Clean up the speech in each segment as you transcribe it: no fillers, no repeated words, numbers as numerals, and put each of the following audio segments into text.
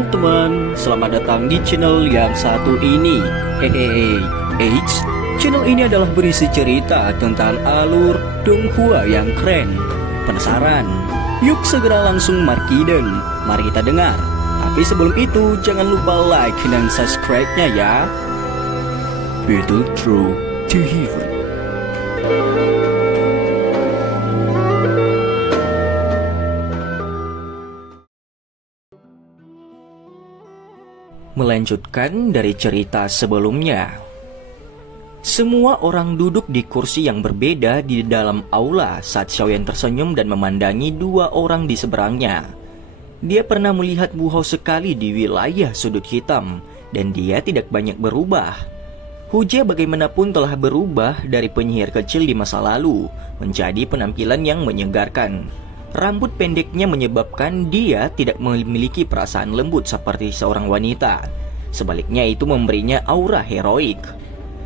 Halo teman, selamat datang di channel yang satu ini. Hehehe, Eits, channel ini adalah berisi cerita tentang alur Donghua yang keren. Penasaran? Yuk segera langsung markiden, mari kita dengar. Tapi sebelum itu, jangan lupa like dan subscribe-nya ya. Battle Through to Heaven. Melanjutkan dari cerita sebelumnya. Semua orang duduk di kursi yang berbeda di dalam aula saat Xiaoyan tersenyum dan memandangi dua orang di seberangnya. Dia pernah melihat Wu Hao sekali di wilayah sudut hitam, dan dia tidak banyak berubah. Hu Jie bagaimanapun telah berubah dari penyihir kecil di masa lalu menjadi penampilan yang menyegarkan. Rambut pendeknya menyebabkan dia tidak memiliki perasaan lembut seperti seorang wanita. Sebaliknya itu memberinya aura heroik.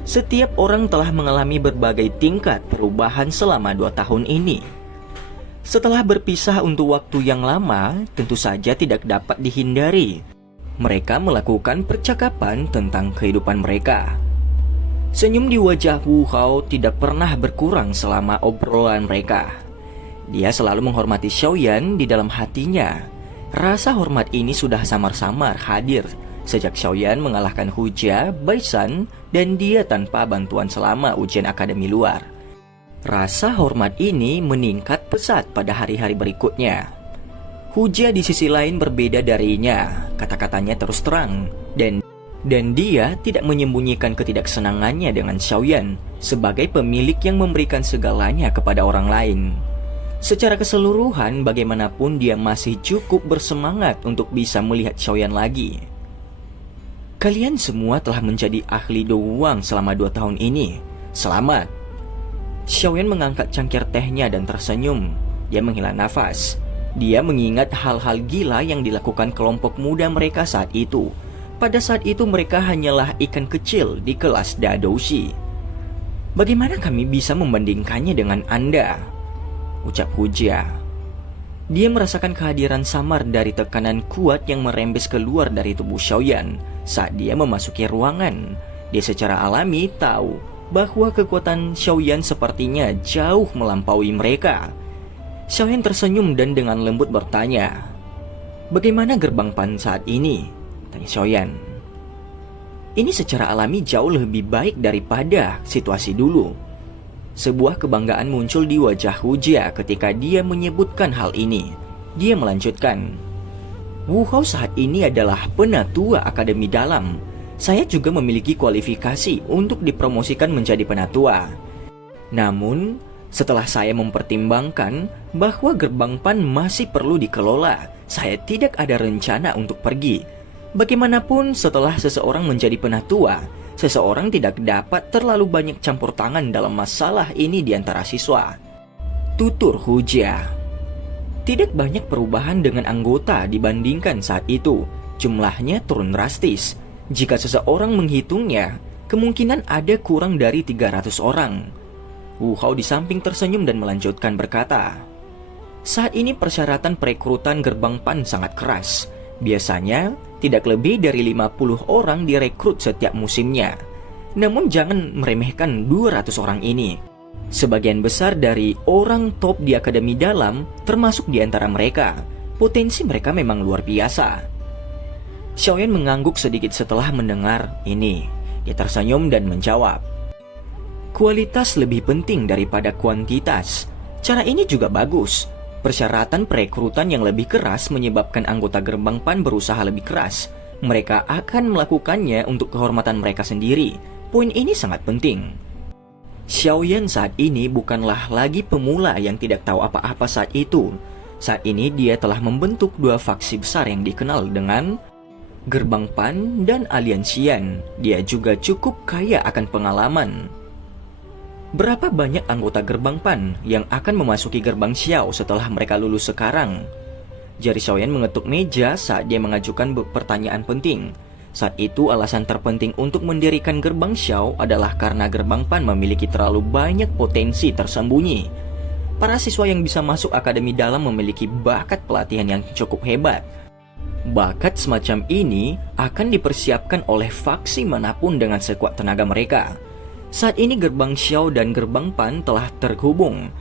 Setiap orang telah mengalami berbagai tingkat perubahan selama 2 tahun ini. Setelah berpisah untuk waktu yang lama, tentu saja tidak dapat dihindari. Mereka melakukan percakapan tentang kehidupan mereka. Senyum di wajah Wu Hao tidak pernah berkurang selama obrolan mereka. Dia selalu menghormati Xiaoyan di dalam hatinya. Rasa hormat ini sudah samar-samar hadir sejak Xiaoyan mengalahkan Hu Jie, Baisan, dan dia tanpa bantuan selama ujian akademi luar. Rasa hormat ini meningkat pesat pada hari-hari berikutnya. Hu Jie di sisi lain berbeda darinya. Kata-katanya terus terang, dan dia tidak menyembunyikan ketidaksenangannya dengan Xiaoyan sebagai pemilik yang memberikan segalanya kepada orang lain. Secara keseluruhan, bagaimanapun dia masih cukup bersemangat untuk bisa melihat Xiaoyan lagi. Kalian semua telah menjadi ahli doang selama 2 tahun ini. Selamat. Xiaoyan mengangkat cangkir tehnya dan tersenyum. Dia menghela nafas. Dia mengingat hal-hal gila yang dilakukan kelompok muda mereka saat itu. Pada saat itu mereka hanyalah ikan kecil di kelas Dadoushi. Bagaimana kami bisa membandingkannya dengan Anda? Ucap Hu Jie. Dia merasakan kehadiran samar dari tekanan kuat yang merembes keluar dari tubuh Xiaoyan saat dia memasuki ruangan. Dia secara alami tahu bahwa kekuatan Xiaoyan sepertinya jauh melampaui mereka. Xiaoyan tersenyum dan dengan lembut bertanya, "Bagaimana gerbang Pan saat ini?" tanya Xiaoyan. "Ini secara alami jauh lebih baik daripada situasi dulu." Sebuah kebanggaan muncul di wajah Hu Jie ketika dia menyebutkan hal ini. Dia melanjutkan, "Wu Hao saat ini adalah penatua akademi dalam. Saya juga memiliki kualifikasi untuk dipromosikan menjadi penatua. Namun, setelah saya mempertimbangkan bahwa gerbang Pan masih perlu dikelola, saya tidak ada rencana untuk pergi. Bagaimanapun setelah seseorang menjadi penatua, seseorang tidak dapat terlalu banyak campur tangan dalam masalah ini di antara siswa." Tutur Hu Jie. Tidak banyak perubahan dengan anggota dibandingkan saat itu. Jumlahnya turun drastis. Jika seseorang menghitungnya, kemungkinan ada kurang dari 300 orang. Wu Hao di samping tersenyum dan melanjutkan berkata, "Saat ini persyaratan perekrutan gerbang Pan sangat keras. Biasanya tidak lebih dari 50 orang direkrut setiap musimnya. Namun jangan meremehkan 200 orang ini. Sebagian besar dari orang top di akademi dalam termasuk di antara mereka. Potensi mereka memang luar biasa." Xiaoyan mengangguk sedikit setelah mendengar ini. Dia tersenyum dan menjawab, "Kualitas lebih penting daripada kuantitas. Cara ini juga bagus. Persyaratan perekrutan yang lebih keras menyebabkan anggota gerbang Pan berusaha lebih keras. Mereka akan melakukannya untuk kehormatan mereka sendiri. Poin ini sangat penting." Xiaoyan saat ini bukanlah lagi pemula yang tidak tahu apa-apa saat itu. Saat ini dia telah membentuk 2 faksi besar yang dikenal dengan Gerbang Pan dan Aliansian. Dia juga cukup kaya akan pengalaman. Berapa banyak anggota gerbang Pan yang akan memasuki gerbang Xiao setelah mereka lulus sekarang? Jari Xiaoyan mengetuk meja saat dia mengajukan pertanyaan penting. Saat itu alasan terpenting untuk mendirikan gerbang Xiao adalah karena gerbang Pan memiliki terlalu banyak potensi tersembunyi. Para siswa yang bisa masuk akademi dalam memiliki bakat pelatihan yang cukup hebat. Bakat semacam ini akan dipersiapkan oleh faksi manapun dengan sekuat tenaga mereka. Saat ini gerbang Xiao dan gerbang Pan telah terhubung.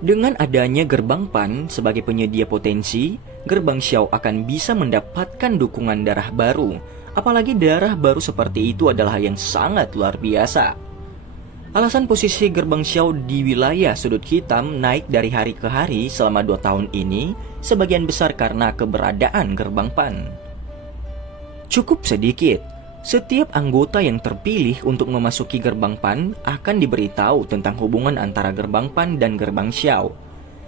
Dengan adanya gerbang Pan sebagai penyedia potensi, gerbang Xiao akan bisa mendapatkan dukungan darah baru. Apalagi darah baru seperti itu adalah yang sangat luar biasa. Alasan posisi gerbang Xiao di wilayah sudut hitam naik dari hari ke hari selama 2 tahun ini sebagian besar karena keberadaan gerbang Pan. Cukup sedikit, setiap anggota yang terpilih untuk memasuki gerbang Pan akan diberitahu tentang hubungan antara gerbang Pan dan gerbang Xiao.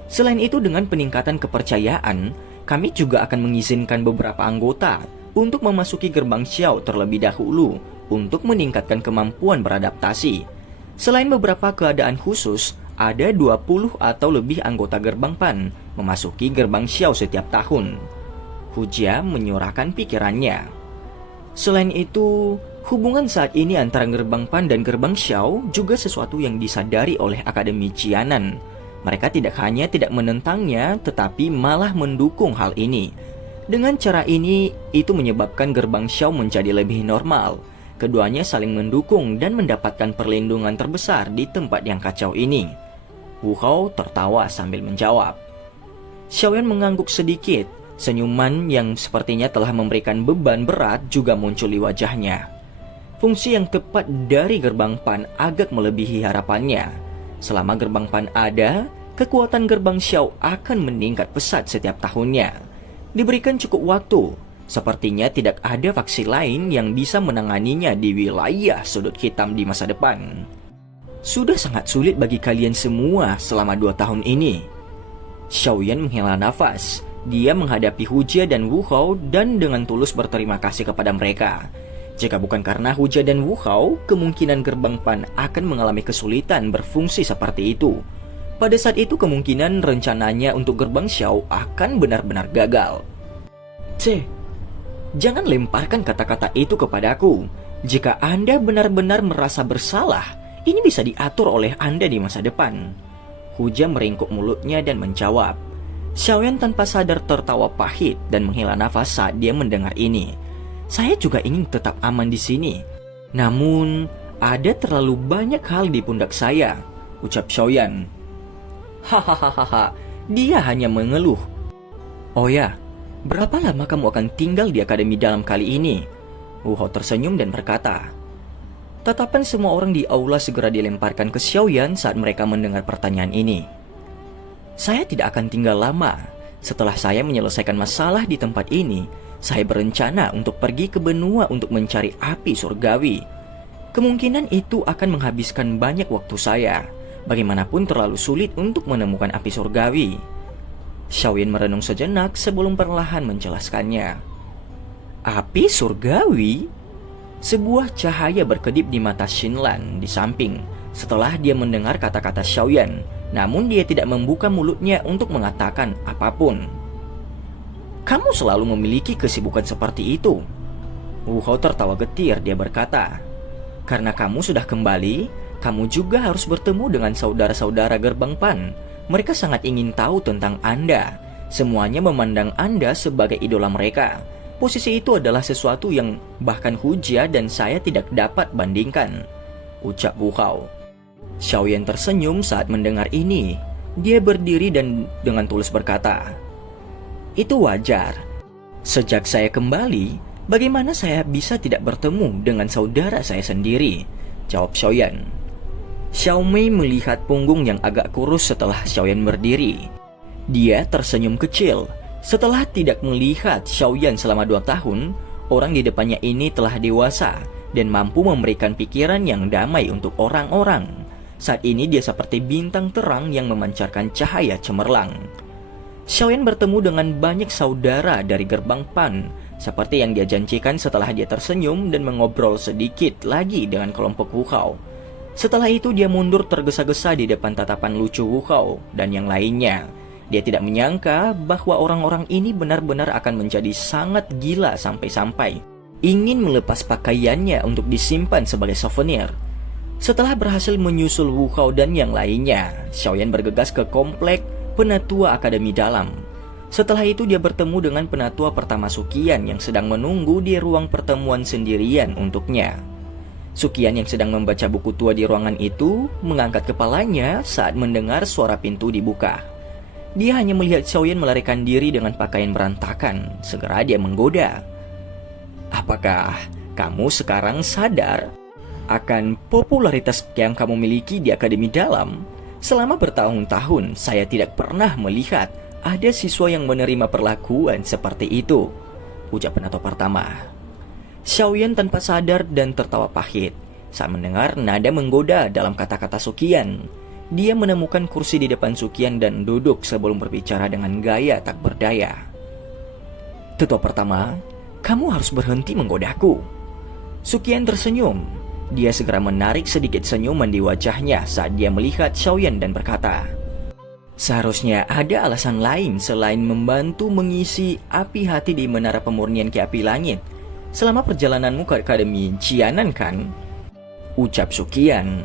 Selain itu, dengan peningkatan kepercayaan, kami juga akan mengizinkan beberapa anggota untuk memasuki gerbang Xiao terlebih dahulu untuk meningkatkan kemampuan beradaptasi. Selain beberapa keadaan khusus, ada 20 atau lebih anggota gerbang Pan memasuki gerbang Xiao setiap tahun. Hujia menyuarakan pikirannya. Selain itu, hubungan saat ini antara gerbang Pan dan gerbang Xiao juga sesuatu yang disadari oleh Akademi Jianan. Mereka tidak hanya tidak menentangnya, tetapi malah mendukung hal ini. Dengan cara ini, itu menyebabkan gerbang Xiao menjadi lebih normal. Keduanya saling mendukung dan mendapatkan perlindungan terbesar di tempat yang kacau ini. Wu Hao tertawa sambil menjawab. Xiaoyan mengangguk sedikit. Senyuman yang sepertinya telah memberikan beban berat juga muncul di wajahnya. Fungsi yang tepat dari gerbang Pan agak melebihi harapannya. Selama gerbang Pan ada, kekuatan gerbang Xiao akan meningkat pesat setiap tahunnya. Diberikan cukup waktu, sepertinya tidak ada faksi lain yang bisa menanganinya di wilayah sudut hitam di masa depan. Sudah sangat sulit bagi kalian semua selama 2 tahun ini. Xiaoyan menghela nafas. Dia menghadapi Hujia dan Wu Hao dan dengan tulus berterima kasih kepada mereka. Jika bukan karena Hujia dan Wu Hao, kemungkinan gerbang Pan akan mengalami kesulitan berfungsi seperti itu. Pada saat itu kemungkinan rencananya untuk gerbang Xiao akan benar-benar gagal. Jangan lemparkan kata-kata itu kepadaku. Jika Anda benar-benar merasa bersalah, ini bisa diatur oleh Anda di masa depan. Hujia meringkuk mulutnya dan menjawab. Xiaoyan tanpa sadar tertawa pahit dan menghela nafas saat dia mendengar ini. Saya juga ingin tetap aman di sini. Namun, ada terlalu banyak hal di pundak saya, ucap Xiaoyan. Hahaha, dia hanya mengeluh. Oh ya, berapa lama kamu akan tinggal di akademi dalam kali ini? Wu Hao tersenyum dan berkata. Tatapan semua orang di aula segera dilemparkan ke Xiaoyan saat mereka mendengar pertanyaan ini. Saya tidak akan tinggal lama. Setelah saya menyelesaikan masalah di tempat ini, saya berencana untuk pergi ke benua untuk mencari api surgawi. Kemungkinan itu akan menghabiskan banyak waktu saya. Bagaimanapun terlalu sulit untuk menemukan api surgawi. Xiaoyan merenung sejenak sebelum perlahan menjelaskannya. Api surgawi? Sebuah cahaya berkedip di mata Xinlan di samping setelah dia mendengar kata-kata Xiaoyan. Namun dia tidak membuka mulutnya untuk mengatakan apapun. Kamu selalu memiliki kesibukan seperti itu. Wu Hao tertawa getir, dia berkata. Karena kamu sudah kembali, kamu juga harus bertemu dengan saudara-saudara gerbang Pan. Mereka sangat ingin tahu tentang Anda. Semuanya memandang Anda sebagai idola mereka. Posisi itu adalah sesuatu yang bahkan Hujia dan saya tidak dapat bandingkan, ucap Wu Hao. Xiaoyan tersenyum saat mendengar ini. Dia berdiri dan dengan tulus berkata, itu wajar. Sejak saya kembali, bagaimana saya bisa tidak bertemu dengan saudara saya sendiri? Jawab Xiaoyan. Xiao Mei melihat punggung yang agak kurus setelah Xiaoyan berdiri. Dia tersenyum kecil. Setelah tidak melihat Xiaoyan selama 2 tahun, orang di depannya ini telah dewasa dan mampu memberikan pikiran yang damai untuk orang-orang. Saat ini dia seperti bintang terang yang memancarkan cahaya cemerlang. Xiaoyan bertemu dengan banyak saudara dari gerbang Pan, seperti yang dia janjikan setelah dia tersenyum dan mengobrol sedikit lagi dengan kelompok Wu Hao. Setelah itu dia mundur tergesa-gesa di depan tatapan lucu Wu Hao dan yang lainnya. Dia tidak menyangka bahwa orang-orang ini benar-benar akan menjadi sangat gila sampai-sampai ingin melepas pakaiannya untuk disimpan sebagai souvenir. Setelah berhasil menyusul Wu Hao dan yang lainnya, Xiaoyan bergegas ke komplek Penatua Akademi Dalam. Setelah itu dia bertemu dengan penatua pertama Sukian yang sedang menunggu di ruang pertemuan sendirian untuknya. Sukian yang sedang membaca buku tua di ruangan itu mengangkat kepalanya saat mendengar suara pintu dibuka. Dia hanya melihat Xiaoyan melarikan diri dengan pakaian berantakan. Segera dia menggoda. "Apakah kamu sekarang sadar akan popularitas yang kamu miliki di Akademi Dalam? Selama bertahun-tahun saya tidak pernah melihat ada siswa yang menerima perlakuan seperti itu," ucap penatua pertama. Xiaoyan tanpa sadar dan tertawa pahit saat mendengar nada menggoda dalam kata-kata Sukian. Dia menemukan kursi di depan Sukian dan duduk sebelum berbicara dengan gaya tak berdaya. "Tetua pertama, kamu harus berhenti menggodaku." Sukian tersenyum. Dia segera menarik sedikit senyuman di wajahnya saat dia melihat Xiaoyan dan berkata, "Seharusnya ada alasan lain selain membantu mengisi api hati di Menara Pemurnian Ki Api Langit selama perjalananmu ke Akademi Jianan, kan?" ucap Sukian.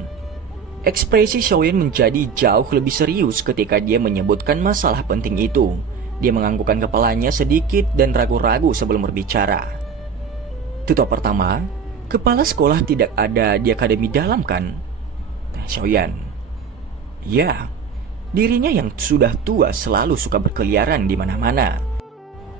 Ekspresi Xiaoyan menjadi jauh lebih serius ketika dia menyebutkan masalah penting itu. Dia menganggukkan kepalanya sedikit dan ragu-ragu sebelum berbicara. "Tetua pertama, kepala sekolah tidak ada di Akademi Dalam, kan?" Xiaoyan. "Ya, dirinya yang sudah tua selalu suka berkeliaran di mana-mana.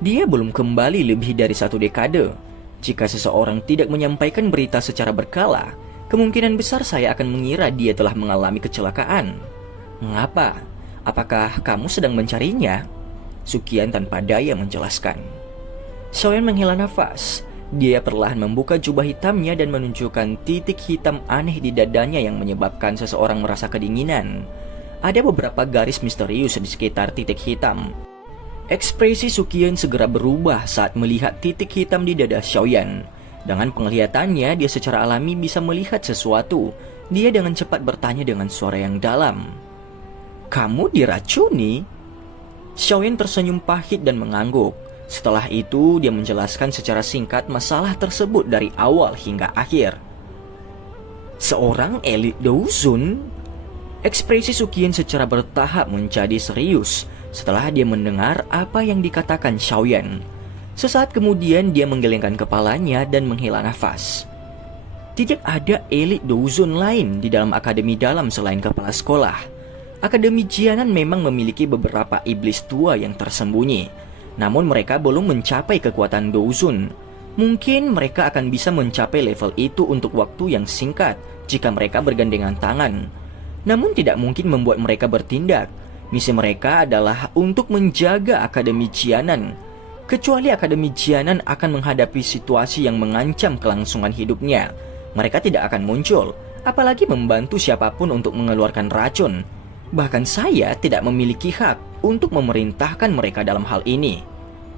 Dia belum kembali lebih dari 1 dekade. Jika seseorang tidak menyampaikan berita secara berkala, kemungkinan besar saya akan mengira dia telah mengalami kecelakaan." "Mengapa? Apakah kamu sedang mencarinya?" Sukian tanpa daya menjelaskan. Xiaoyan menghela nafas. Dia perlahan membuka jubah hitamnya dan menunjukkan titik hitam aneh di dadanya yang menyebabkan seseorang merasa kedinginan. Ada beberapa garis misterius di sekitar titik hitam. Ekspresi Sukian segera berubah saat melihat titik hitam di dada Xiaoyan. Dengan penglihatannya, dia secara alami bisa melihat sesuatu. Dia dengan cepat bertanya dengan suara yang dalam, "Kamu diracuni?" Xiaoyan tersenyum pahit dan mengangguk. Setelah itu, dia menjelaskan secara singkat masalah tersebut dari awal hingga akhir. "Seorang elit Douzun?" Ekspresi Sukian secara bertahap menjadi serius setelah dia mendengar apa yang dikatakan Xiaoyan. Sesaat kemudian dia menggelengkan kepalanya dan menghela nafas. Tidak ada elit Douzun lain di dalam Akademi Dalam selain kepala sekolah. Akademi Jianan memang memiliki beberapa iblis tua yang tersembunyi, namun mereka belum mencapai kekuatan Douzun. Mungkin mereka akan bisa mencapai level itu untuk waktu yang singkat jika mereka bergandengan tangan. Namun tidak mungkin membuat mereka bertindak. Misi mereka adalah untuk menjaga Akademi Jianan. Kecuali Akademi Jianan akan menghadapi situasi yang mengancam kelangsungan hidupnya, mereka tidak akan muncul, apalagi membantu siapapun untuk mengeluarkan racun. Bahkan saya tidak memiliki hak untuk memerintahkan mereka dalam hal ini,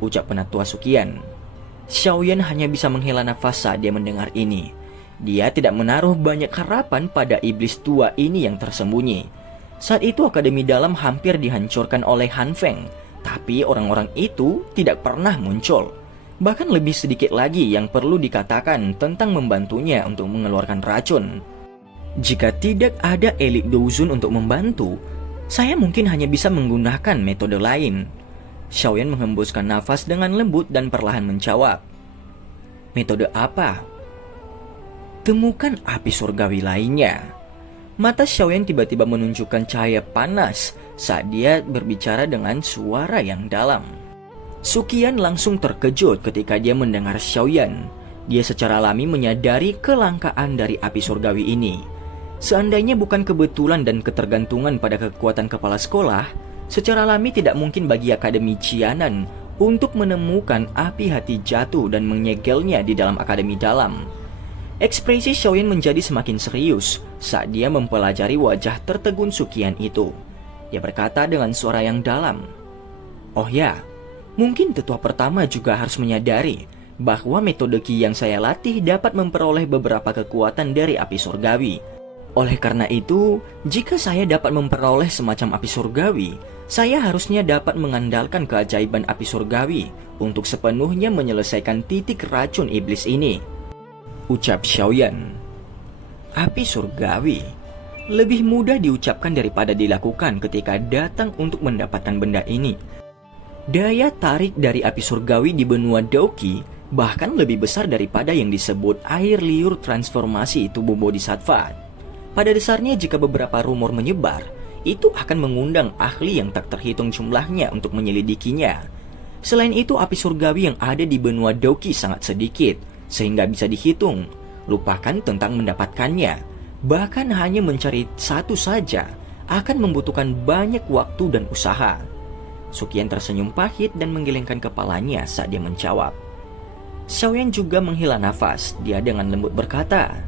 ucap penatua Sukian. Xiaoyan hanya bisa menghela nafas saat dia mendengar ini. Dia tidak menaruh banyak harapan pada iblis tua ini yang tersembunyi. Saat itu Akademi Dalam hampir dihancurkan oleh Han Feng, tapi orang-orang itu tidak pernah muncul. Bahkan lebih sedikit lagi yang perlu dikatakan tentang membantunya untuk mengeluarkan racun. Jika tidak ada elit Douzun untuk membantu, saya mungkin hanya bisa menggunakan metode lain. Xiaoyan menghembuskan nafas dengan lembut dan perlahan menjawab. Metode apa? Temukan api surgawi lainnya. Mata Xiaoyan tiba-tiba menunjukkan cahaya panas saat dia berbicara dengan suara yang dalam. Sukian langsung terkejut ketika dia mendengar Xiaoyan. Dia secara alami menyadari kelangkaan dari api surgawi ini. Seandainya bukan kebetulan dan ketergantungan pada kekuatan kepala sekolah, secara alami tidak mungkin bagi Akademi Jianan untuk menemukan api hati jatuh dan menyegelnya di dalam Akademi Dalam. Ekspresi Xiaoyan menjadi semakin serius saat dia mempelajari wajah tertegun Sukian itu. Dia berkata dengan suara yang dalam, "Oh ya, mungkin tetua pertama juga harus menyadari bahwa metode Ki yang saya latih dapat memperoleh beberapa kekuatan dari api surgawi. Oleh karena itu, jika saya dapat memperoleh semacam api surgawi, saya harusnya dapat mengandalkan keajaiban api surgawi untuk sepenuhnya menyelesaikan titik racun iblis ini," ucap Xiaoyan. Api surgawi lebih mudah diucapkan daripada dilakukan ketika datang untuk mendapatkan benda ini. Daya tarik dari api surgawi di benua Doki bahkan lebih besar daripada yang disebut air liur transformasi tubuh bodhisattva. Pada dasarnya jika beberapa rumor menyebar, itu akan mengundang ahli yang tak terhitung jumlahnya untuk menyelidikinya. Selain itu, api surgawi yang ada di benua Doki sangat sedikit, sehingga bisa dihitung. Lupakan tentang mendapatkannya. Bahkan hanya mencari satu saja akan membutuhkan banyak waktu dan usaha. Sukian tersenyum pahit dan menggelengkan kepalanya saat dia menjawab. Xiaoyan juga menghela nafas. Dia dengan lembut berkata,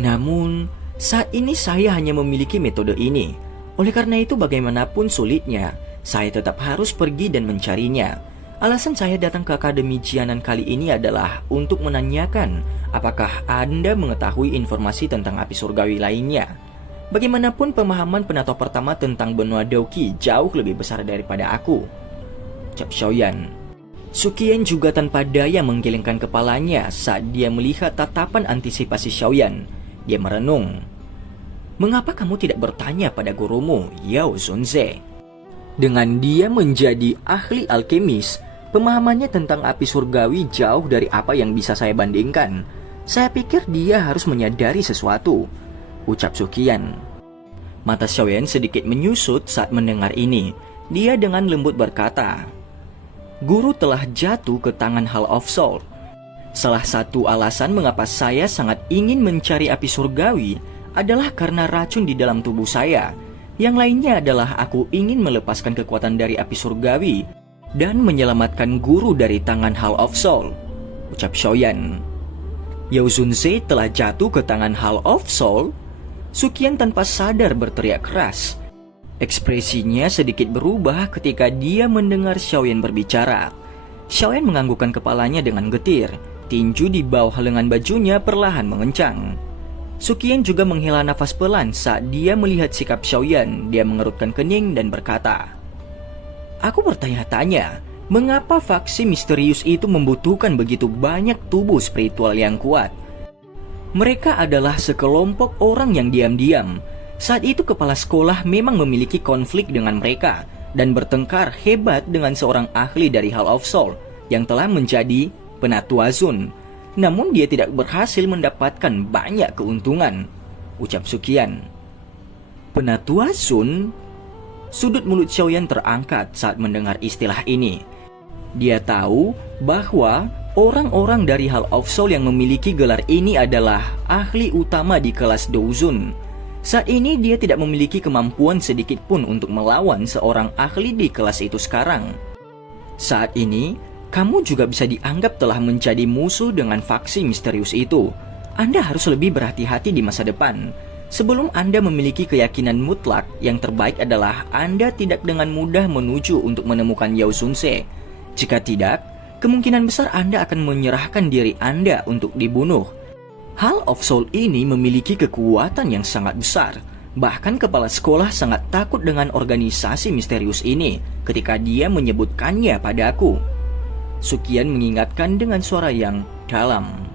"Namun, saat ini saya hanya memiliki metode ini. Oleh karena itu bagaimanapun sulitnya, saya tetap harus pergi dan mencarinya. Alasan saya datang ke Akademi Jianan kali ini adalah untuk menanyakan apakah Anda mengetahui informasi tentang api surgawi lainnya. Bagaimanapun pemahaman penato pertama tentang benua Doki jauh lebih besar daripada aku," ucap Xiaoyan. Sukian juga tanpa daya menggelengkan kepalanya saat dia melihat tatapan antisipasi Xiaoyan. Dia merenung. "Mengapa kamu tidak bertanya pada gurumu, Yao Zunze?" Dengan dia menjadi ahli alkemis, pemahamannya tentang api surgawi jauh dari apa yang bisa saya bandingkan. Saya pikir dia harus menyadari sesuatu, ucap Sukian. Mata Xiaoyan sedikit menyusut saat mendengar ini. Dia dengan lembut berkata, "Guru telah jatuh ke tangan Hall of Soul. Salah satu alasan mengapa saya sangat ingin mencari api surgawi adalah karena racun di dalam tubuh saya. Yang lainnya adalah aku ingin melepaskan kekuatan dari api surgawi dan menyelamatkan guru dari tangan Hall of Soul," ucap Xiaoyan. "Yao Zunze telah jatuh ke tangan Hall of Soul?" Sukian tanpa sadar berteriak keras. Ekspresinya sedikit berubah ketika dia mendengar Xiaoyan berbicara. Xiaoyan menganggukkan kepalanya dengan getir. Tinju di bawah lengan bajunya perlahan mengencang. Sukian juga menghela nafas pelan saat dia melihat sikap Xiaoyan. Dia mengerutkan kening dan berkata, "Aku bertanya-tanya, mengapa faksi misterius itu membutuhkan begitu banyak tubuh spiritual yang kuat? Mereka adalah sekelompok orang yang diam-diam. Saat itu kepala sekolah memang memiliki konflik dengan mereka dan bertengkar hebat dengan seorang ahli dari Hall of Soul yang telah menjadi penatua Zun. Namun dia tidak berhasil mendapatkan banyak keuntungan," ucap Sukian. "Penatua Zun?" Sudut mulut Xiaoyan terangkat saat mendengar istilah ini. Dia tahu bahwa orang-orang dari Hall of Soul yang memiliki gelar ini adalah ahli utama di kelas Douzun. Saat ini dia tidak memiliki kemampuan sedikit pun untuk melawan seorang ahli di kelas itu sekarang. Saat ini, kamu juga bisa dianggap telah menjadi musuh dengan faksi misterius itu. Anda harus lebih berhati-hati di masa depan. Sebelum Anda memiliki keyakinan mutlak, yang terbaik adalah Anda tidak dengan mudah menuju untuk menemukan Yao Zunze. Jika tidak, kemungkinan besar Anda akan menyerahkan diri Anda untuk dibunuh. Hall of Soul ini memiliki kekuatan yang sangat besar. Bahkan kepala sekolah sangat takut dengan organisasi misterius ini ketika dia menyebutkannya padaku. Sukian mengingatkan dengan suara yang dalam.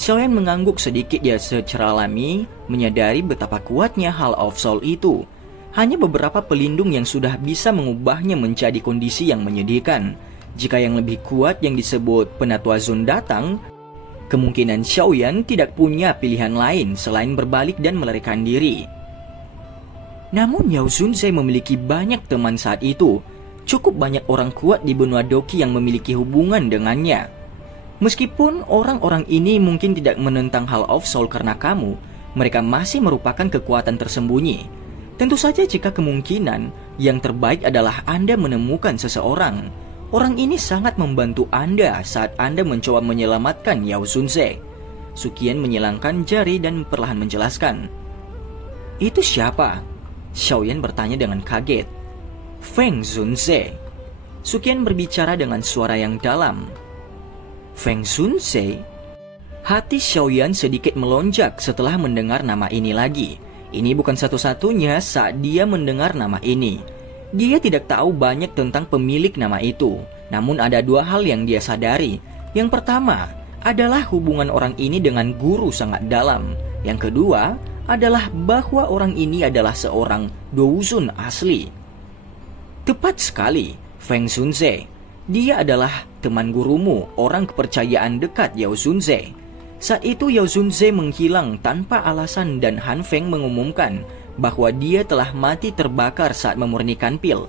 Xiaoyan mengangguk sedikit. Dia secara alami menyadari betapa kuatnya Hall of Soul itu. Hanya beberapa pelindung yang sudah bisa mengubahnya menjadi kondisi yang menyedihkan. Jika yang lebih kuat yang disebut Penatua Zun datang, kemungkinan Xiaoyan tidak punya pilihan lain selain berbalik dan melarikan diri. Namun Yao Zunze memiliki banyak teman saat itu. Cukup banyak orang kuat di benua Doki yang memiliki hubungan dengannya. Meskipun orang-orang ini mungkin tidak menentang Hall of Soul karena kamu, mereka masih merupakan kekuatan tersembunyi. Tentu saja jika kemungkinan yang terbaik adalah Anda menemukan seseorang. Orang ini sangat membantu Anda saat Anda mencoba menyelamatkan Yao Zunze. Sukian menyilangkan jari dan perlahan menjelaskan. "Itu siapa?" Xiaoyan bertanya dengan kaget. "Feng Zunze." Sukian berbicara dengan suara yang dalam. "Feng Zunze?" Hati Xiaoyan sedikit melonjak setelah mendengar nama ini lagi. Ini bukan satu-satunya saat dia mendengar nama ini. Dia tidak tahu banyak tentang pemilik nama itu. Namun ada dua hal yang dia sadari. Yang pertama adalah hubungan orang ini dengan guru sangat dalam. Yang kedua adalah bahwa orang ini adalah seorang Douzun asli. Tepat sekali, Feng Zunze. Dia adalah teman gurumu, orang kepercayaan dekat Yao Zunze. Saat itu Yao Zunze menghilang tanpa alasan dan Han Feng mengumumkan bahwa dia telah mati terbakar saat memurnikan pil.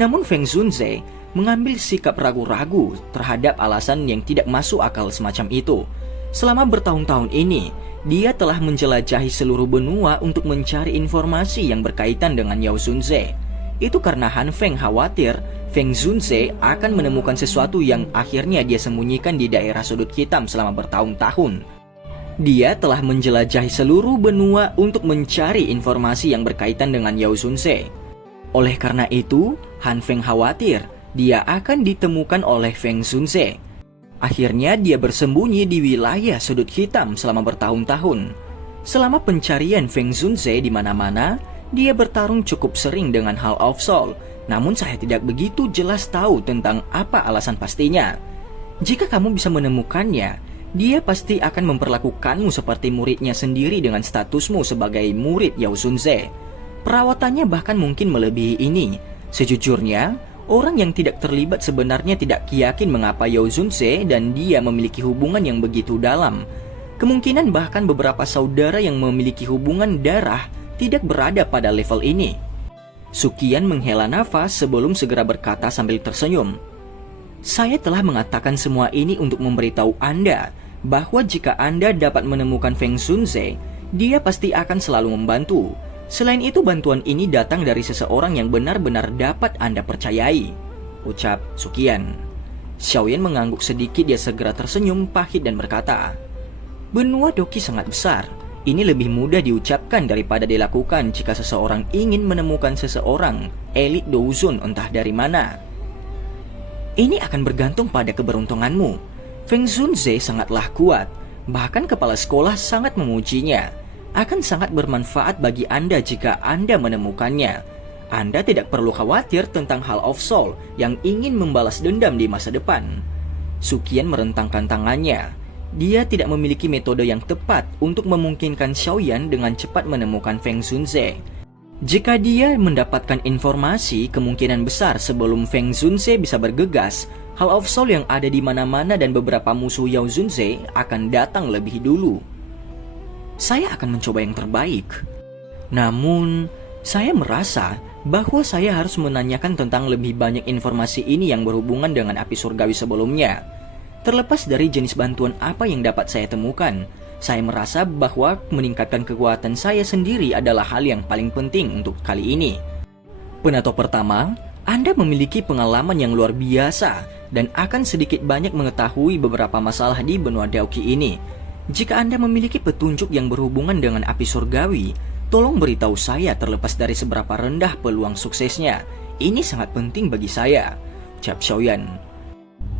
Namun Feng Zunze mengambil sikap ragu-ragu terhadap alasan yang tidak masuk akal semacam itu. Selama bertahun-tahun ini, dia telah menjelajahi seluruh benua untuk mencari informasi yang berkaitan dengan Yao Zunze. Itu karena Han Feng khawatir Feng Zunze akan menemukan sesuatu yang akhirnya dia sembunyikan di daerah sudut hitam selama bertahun-tahun. Dia telah menjelajahi seluruh benua untuk mencari informasi yang berkaitan dengan Yao Zunze. Oleh karena itu, Han Feng khawatir dia akan ditemukan oleh Feng Zunze. Akhirnya dia bersembunyi di wilayah sudut hitam selama bertahun-tahun. Selama pencarian Feng Zunze di mana-mana, dia bertarung cukup sering dengan Hall of Soul. Namun saya tidak begitu jelas tahu tentang apa alasan pastinya. Jika kamu bisa menemukannya, dia pasti akan memperlakukanmu seperti muridnya sendiri dengan statusmu sebagai murid Yao Zunze. Perawatannya bahkan mungkin melebihi ini. Sejujurnya, orang yang tidak terlibat sebenarnya tidak yakin mengapa Yao Zunze dan dia memiliki hubungan yang begitu dalam. Kemungkinan bahkan beberapa saudara yang memiliki hubungan darah tidak berada pada level ini. Sukian menghela nafas sebelum segera berkata sambil tersenyum. Saya telah mengatakan semua ini untuk memberitahu Anda bahwa jika Anda dapat menemukan Feng Zunze, dia pasti akan selalu membantu. Selain itu, bantuan ini datang dari seseorang yang benar-benar dapat Anda percayai, ucap Sukian. Xiaoyan mengangguk sedikit, dia segera tersenyum pahit dan berkata, benua Doki sangat besar. Ini lebih mudah diucapkan daripada dilakukan jika seseorang ingin menemukan seseorang elit Douzun entah dari mana. Ini akan bergantung pada keberuntunganmu. Feng Zunze sangatlah kuat, bahkan kepala sekolah sangat memujinya. Akan sangat bermanfaat bagi Anda jika Anda menemukannya. Anda tidak perlu khawatir tentang Hall of Soul yang ingin membalas dendam di masa depan. Sukian merentangkan tangannya. Dia tidak memiliki metode yang tepat untuk memungkinkan Xiaoyan dengan cepat menemukan Feng Zunze. Jika dia mendapatkan informasi, kemungkinan besar sebelum Feng Zunze bisa bergegas, Hall of Soul yang ada di mana-mana dan beberapa musuh Yao Zunze akan datang lebih dulu. Saya akan mencoba yang terbaik. Namun, saya merasa bahwa saya harus menanyakan tentang lebih banyak informasi ini yang berhubungan dengan api surgawi sebelumnya. Terlepas dari jenis bantuan apa yang dapat saya temukan, saya merasa bahwa meningkatkan kekuatan saya sendiri adalah hal yang paling penting untuk kali ini. Penato pertama, Anda memiliki pengalaman yang luar biasa dan akan sedikit banyak mengetahui beberapa masalah di benua Daoki ini. Jika Anda memiliki petunjuk yang berhubungan dengan api surgawi, tolong beritahu saya terlepas dari seberapa rendah peluang suksesnya. Ini sangat penting bagi saya, ucap Xiaoyan.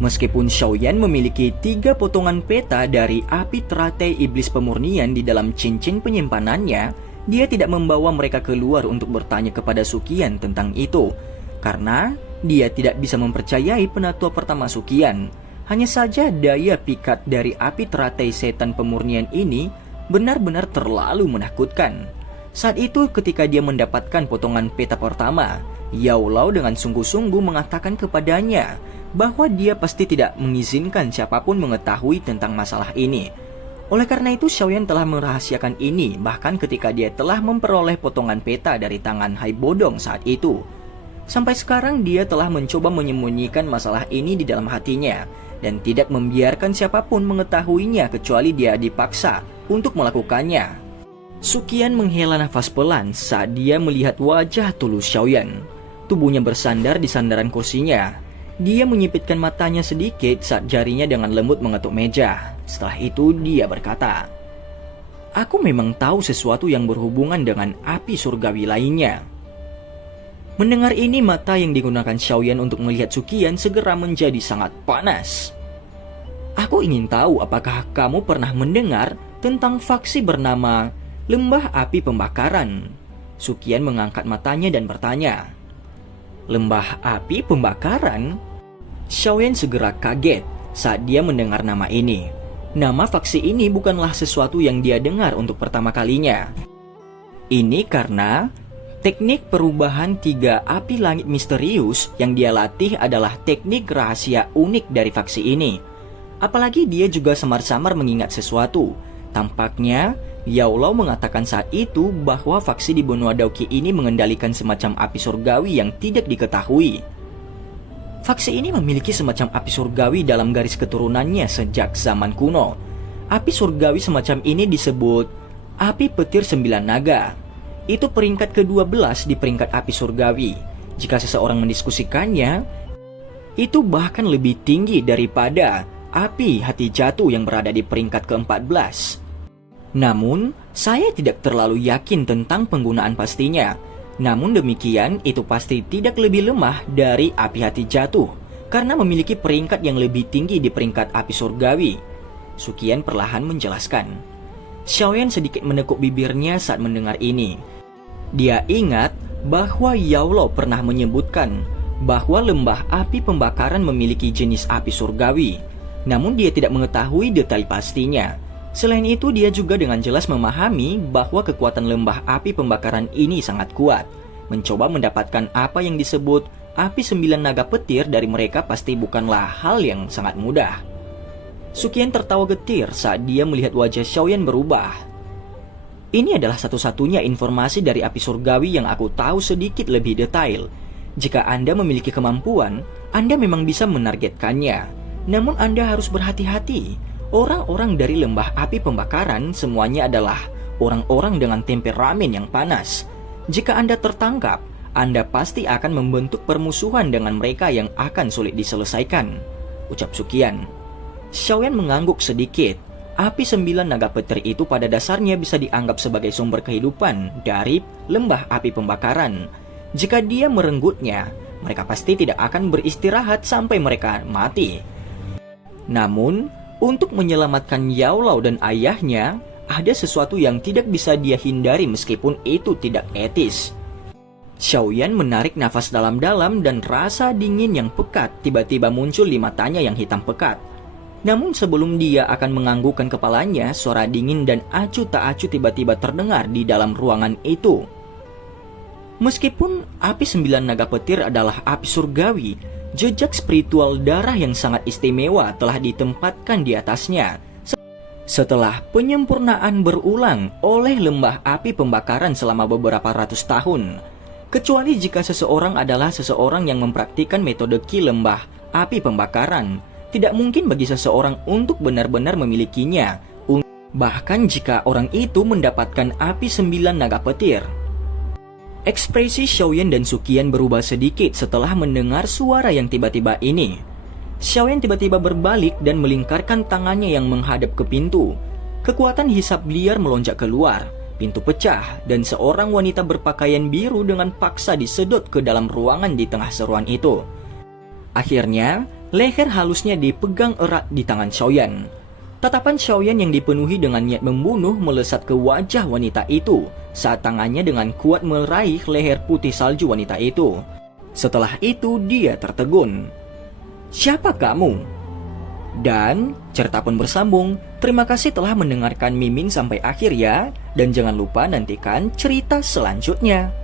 Meskipun Xiaoyan memiliki 3 potongan peta dari api teratai iblis pemurnian di dalam cincin penyimpanannya, dia tidak membawa mereka keluar untuk bertanya kepada Sukian tentang itu. Karena dia tidak bisa mempercayai penatua pertama Sukian. Hanya saja daya pikat dari api teratai setan pemurnian ini benar-benar terlalu menakutkan. Saat itu ketika dia mendapatkan potongan peta pertama, Yao Lao dengan sungguh-sungguh mengatakan kepadanya bahwa dia pasti tidak mengizinkan siapapun mengetahui tentang masalah ini. Oleh karena itu, Xiaoyan telah merahasiakan ini bahkan ketika dia telah memperoleh potongan peta dari tangan Hai Bodong saat itu. Sampai sekarang dia telah mencoba menyembunyikan masalah ini di dalam hatinya dan tidak membiarkan siapapun mengetahuinya kecuali dia dipaksa untuk melakukannya. Sukian menghela nafas pelan saat dia melihat wajah tulus Xiaoyan. Tubuhnya bersandar di sandaran kursinya. Dia menyipitkan matanya sedikit saat jarinya dengan lembut mengetuk meja. Setelah itu dia berkata, aku memang tahu sesuatu yang berhubungan dengan api surgawi lainnya. Mendengar ini, mata yang digunakan Xiaoyan untuk melihat Sukian segera menjadi sangat panas. Aku ingin tahu apakah kamu pernah mendengar tentang faksi bernama Lembah Api Pembakaran. Sukian mengangkat matanya dan bertanya, Lembah Api Pembakaran? Xiaoyan segera kaget saat dia mendengar nama ini. Nama faksi ini bukanlah sesuatu yang dia dengar untuk pertama kalinya. Ini karena Teknik perubahan 3 api langit misterius yang dia latih adalah teknik rahasia unik dari faksi ini. Apalagi dia juga samar-samar mengingat sesuatu. Tampaknya, Yao Lao mengatakan saat itu bahwa faksi di benua Dauki ini mengendalikan semacam api surgawi yang tidak diketahui. Faksi ini memiliki semacam api surgawi dalam garis keturunannya sejak zaman kuno. Api surgawi semacam ini disebut api petir 9 naga. Itu peringkat ke-12 di peringkat api surgawi. Jika seseorang mendiskusikannya, itu bahkan lebih tinggi daripada api hati jatuh yang berada di peringkat ke-14. Namun, saya tidak terlalu yakin tentang penggunaan pastinya. Namun demikian, itu pasti tidak lebih lemah dari api hati jatuh, karena memiliki peringkat yang lebih tinggi di peringkat api surgawi. Sukian perlahan menjelaskan. Xiaoyan sedikit menekuk bibirnya saat mendengar ini. Dia ingat bahwa Yao Lao pernah menyebutkan bahwa lembah api pembakaran memiliki jenis api surgawi. Namun dia tidak mengetahui detail pastinya. Selain itu, dia juga dengan jelas memahami bahwa kekuatan lembah api pembakaran ini sangat kuat. Mencoba mendapatkan apa yang disebut api 9 naga petir dari mereka pasti bukanlah hal yang sangat mudah. Sukian tertawa getir saat dia melihat wajah Xiaoyan berubah. Ini adalah satu-satunya informasi dari api surgawi yang aku tahu sedikit lebih detail. Jika Anda memiliki kemampuan, Anda memang bisa menargetkannya. Namun Anda harus berhati-hati. Orang-orang dari lembah api pembakaran semuanya adalah orang-orang dengan temperamen yang panas. Jika Anda tertangkap, Anda pasti akan membentuk permusuhan dengan mereka yang akan sulit diselesaikan, ucap Sukian. Xiaoyan mengangguk sedikit. Api 9 naga petir itu pada dasarnya bisa dianggap sebagai sumber kehidupan dari lembah api pembakaran. Jika dia merenggutnya, mereka pasti tidak akan beristirahat sampai mereka mati. Namun, untuk menyelamatkan Yao Lao dan ayahnya, ada sesuatu yang tidak bisa dia hindari meskipun itu tidak etis. Xiaoyan menarik nafas dalam-dalam dan rasa dingin yang pekat tiba-tiba muncul di matanya yang hitam pekat. Namun sebelum dia akan menganggukkan kepalanya, suara dingin dan acuh tak acuh tiba-tiba terdengar di dalam ruangan itu. Meskipun api 9 naga petir adalah api surgawi, jejak spiritual darah yang sangat istimewa telah ditempatkan di atasnya. Setelah penyempurnaan berulang oleh lembah api pembakaran selama beberapa ratus tahun. Kecuali jika seseorang adalah seseorang yang mempraktikkan metode ki lembah api pembakaran. Tidak mungkin bagi seseorang untuk benar-benar memilikinya, bahkan jika orang itu mendapatkan api 9 naga petir. Ekspresi Xiaoyan dan Sukian berubah sedikit setelah mendengar suara yang tiba-tiba ini. Xiaoyan tiba-tiba berbalik dan melingkarkan tangannya yang menghadap ke pintu. Kekuatan hisap liar melonjak keluar, pintu pecah, dan seorang wanita berpakaian biru dengan paksa disedot ke dalam ruangan di tengah seruan itu. Akhirnya, leher halusnya dipegang erat di tangan Xiaoyan. Tatapan Xiaoyan yang dipenuhi dengan niat membunuh melesat ke wajah wanita itu saat tangannya dengan kuat meraih leher putih salju wanita itu. Setelah itu dia tertegun. "Siapa kamu?" Dan cerita pun bersambung. Terima kasih telah mendengarkan Mimin sampai akhir ya. Dan jangan lupa nantikan cerita selanjutnya.